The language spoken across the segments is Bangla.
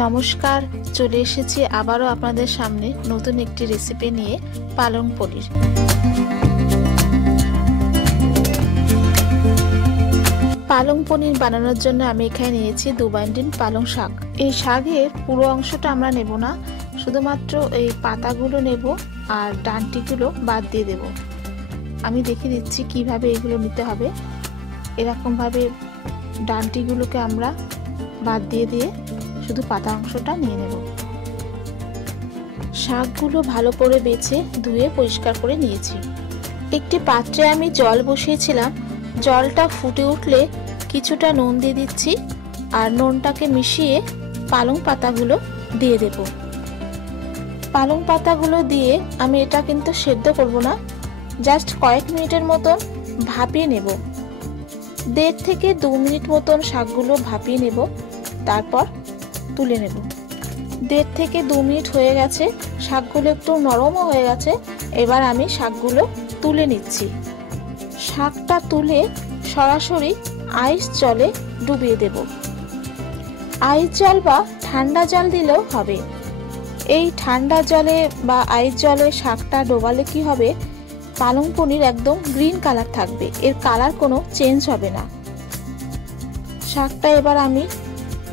নমস্কার, চলে এসেছি আবারও আপনাদের সামনে নতুন একটি রেসিপি নিয়ে। পালং পনির। পালং পনির বানানোর জন্য আমি এখানে নিয়েছি 2 বান্ডিল পালং শাক। এই শাকের পুরো অংশটা আমরা নেব না, শুধুমাত্র এই পাতাগুলো নেব আর ডাঁটিগুলো বাদ দিয়ে দেব। আমি দেখিয়ে দিচ্ছি কিভাবে এগুলো নিতে হবে। এরকম ভাবে ডাঁটিগুলোকে আমরা বাদ দিয়ে দিয়ে শুধু পাতা অংশটা নিয়ে নেব। শাকগুলো ভালো করে বেছে ধুয়ে পরিষ্কার করে নিয়েছি। একটি পাত্রে আমি জল বসিয়েছিলাম, জলটা ফুটে উঠলে কিছুটা নুন দিয়ে দিচ্ছি আর নুনটাকে মিশিয়ে পালং পাতাগুলো দিয়ে দেব। পালং পাতাগুলো দিয়ে আমি এটা কিন্তু সেদ্ধ করব না, জাস্ট কয়েক মিনিটের মতন ভাপিয়ে নেব। 1.5 থেকে 2 মিনিট মতন শাকগুলো ভাপিয়ে নেব, তারপর তুলে নেব। 1.5 থেকে 2 মিনিট হয়ে গেছে, শাকগুলো একটু নরমও হয়ে গেছে। এবার আমি শাকগুলো তুলে নিচ্ছি। শাকটা তুলে সরাসরি আইস জলে ডুবিয়ে দেব। আইস জল বা ঠান্ডা জল দিলেও হবে। এই ঠান্ডা জলে বা আইস জলে শাকটা ডোবালে কি হবে, পালং পনির একদম গ্রিন কালার থাকবে, এর কালার কোনো চেঞ্জ হবে না। শাকটা এবার আমি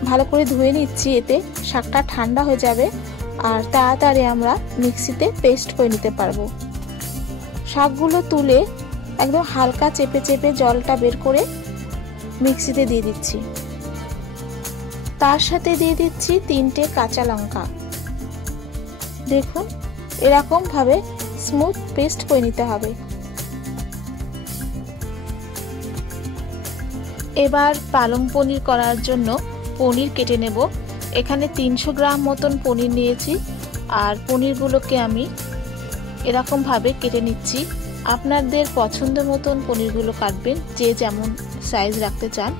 ভালো করে ধুয়ে নিচ্ছি, এতে শাকটা ঠান্ডা হয়ে যাবে আর তাড়াতাড়ি আমরা মিক্সিতে পেস্ট করে নিতে পারবো। শাকগুলো তুলে একদম হালকা চেপে চেপে জলটা বের করে মিক্সিতে দিয়ে দিচ্ছি। তার সাথে দিয়ে দিচ্ছি 3টে কাঁচা লঙ্কা। দেখুন, এরকম ভাবে স্মুথ পেস্ট করে নিতে হবে। এবার পালং পনির করার জন্য পনির কেটে নেব। এখানে 300 গ্রাম মতন পনির নিয়েছি আর পনিরগুলোকে আমি এরকম ভাবে কেটে নিচ্ছি। আপনাদের পছন্দ মতন পনিরগুলো কাটবেন, যে যেমন সাইজ রাখতে চান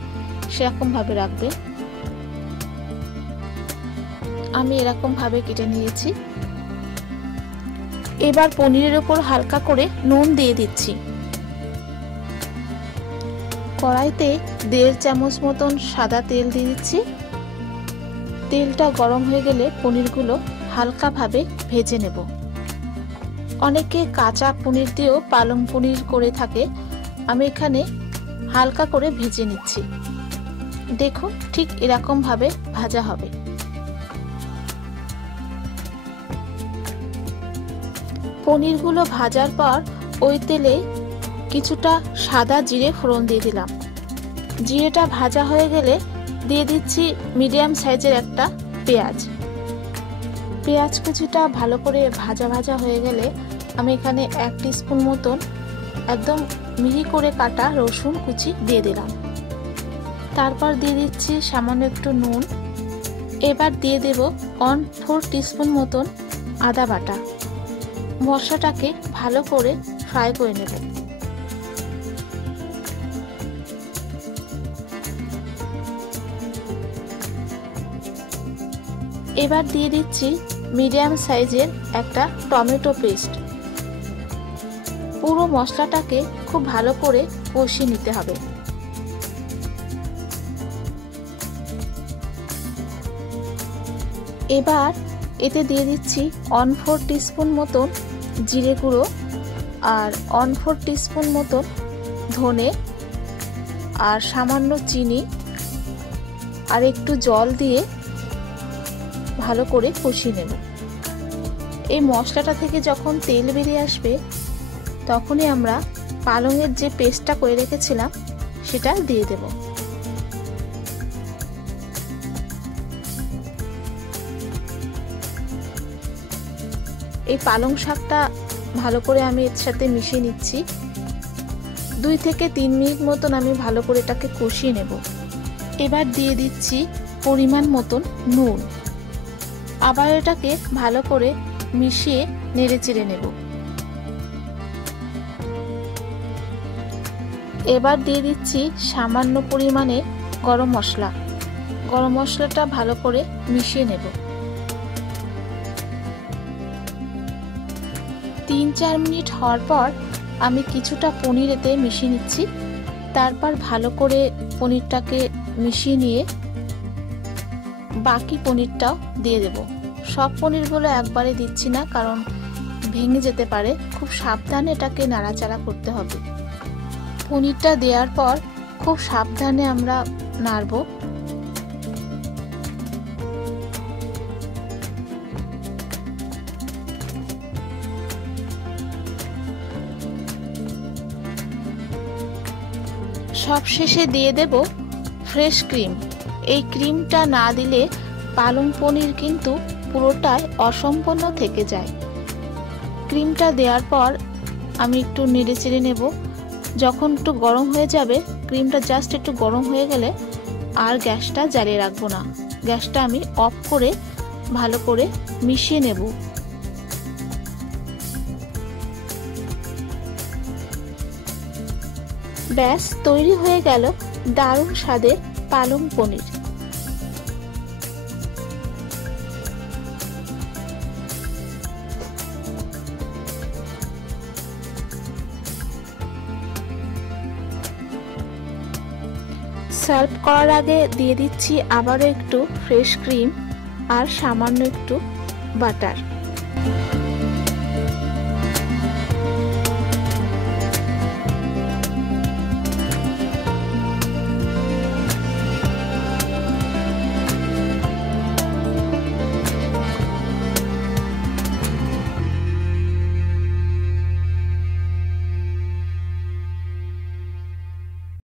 সেরকম ভাবে রাখবেন। আমি এরকম ভাবে কেটে নিয়েছি। এবার পনিরের উপর হালকা করে নুন দিয়ে দিচ্ছি। কড়াইতে 1.5 চামচ মতন সাদা তেল দিয়ে দিচ্ছি। তেলটা গরম হয়ে গেলে পনিরগুলো হালকা ভাবে ভেজে নেব। অনেকে কাঁচা পনির দিয়েও পালং পনির করে থাকে, আমি এখানে হালকা করে ভেজে নিচ্ছি। দেখুন, ঠিক এরকম ভাবে ভাজা হবে। পনিরগুলো ভাজার পর ওই তেলে কিছুটা সাদা জিরে ফোড়ন দিয়ে দিলাম। জিরেটা ভাজা হয়ে গেলে দিয়ে দিচ্ছি মিডিয়াম সাইজের একটা পেঁয়াজ। পেঁয়াজ কুচিটা ভালো করে ভাজা ভাজা হয়ে গেলে আমি এখানে 1 টিস্পুন মতন একদম মিহি করে কাটা রসুন কুচি দিয়ে দিলাম। তারপর দিয়ে দিচ্ছি সামান্য একটু নুন। এবার দিয়ে দেব 1/4 টিস্পুন মতন আদা বাটা। মশলাটাকে ভালো করে ফ্রাই করে নেব। এবার দিয়ে দিচ্ছি মিডিয়াম সাইজের একটা টমেটো পেস্ট। পুরো মশলাটাকে খুব ভালো করে কষিয়ে নিতে হবে। এবার এতে দিয়ে দিচ্ছি 1/4 টিস্পুন মতন জিরে গুঁড়ো আর 1/4 টিস্পুন মতন ধনে আর সামান্য চিনি আর একটু জল দিয়ে ভালো করে কষিয়ে নেব। এই মশলাটা থেকে যখন তেল বেরিয়ে আসবে তখনই আমরা পালংয়ের যে পেস্টটা করে রেখেছিলাম সেটা দিয়ে দেব। এই পালং শাকটা ভালো করে আমি এর সাথে মিশিয়ে নিচ্ছি। 2 থেকে 3 মিনিট মতন আমি ভালো করে এটাকে কষিয়ে নেব। এবার দিয়ে দিচ্ছি পরিমাণ মতন নুন। আবার এটাকে ভালো করে মিশিয়ে নেড়ে চেড়ে নেব। এবার দিয়ে দিচ্ছি সামান্য পরিমাণে গরম মশলা। গরম মশলাটা ভালো করে মিশিয়ে নেব। 3-4 মিনিট হওয়ার পর আমি কিছুটা পনির এতে মিশিয়ে নিচ্ছি। তারপর ভালো করে পনিরটাকে মিশিয়ে নিয়ে বাকি পনিরটাও দিয়ে দেব। সব পনিরগুলো একবারে দিচ্ছি না, কারণ ভেঙে যেতে পারে। খুব সাবধানে এটাকে নাড়াচাড়া করতে হবে। পনিরটা দেওয়ার পর খুব সাবধানে আমরা নাড়ব। সবশেষে দিয়ে দেব ফ্রেশ ক্রিম। এই ক্রিমটা না দিলে পালং পনির কিন্তু পুরোটাই অসম্পূর্ণ থেকে যায়। ক্রিমটা দেওয়ার পর আমি একটু নেড়ে চেড়ে নেব। যখন একটু গরম হয়ে যাবে, ক্রিমটা জাস্ট একটু গরম হয়ে গেলে আর গ্যাসটা জ্বালিয়ে রাখবো না। গ্যাসটা আমি অফ করে ভালো করে মিশিয়ে নেব। ব্যাস তৈরি হয়ে গেল দারুণ স্বাদের পালং পনির। সার্ভ করার আগে দিয়ে দিচ্ছি আবারও একটু ফ্রেশ ক্রিম আর সামান্য একটু বাটার।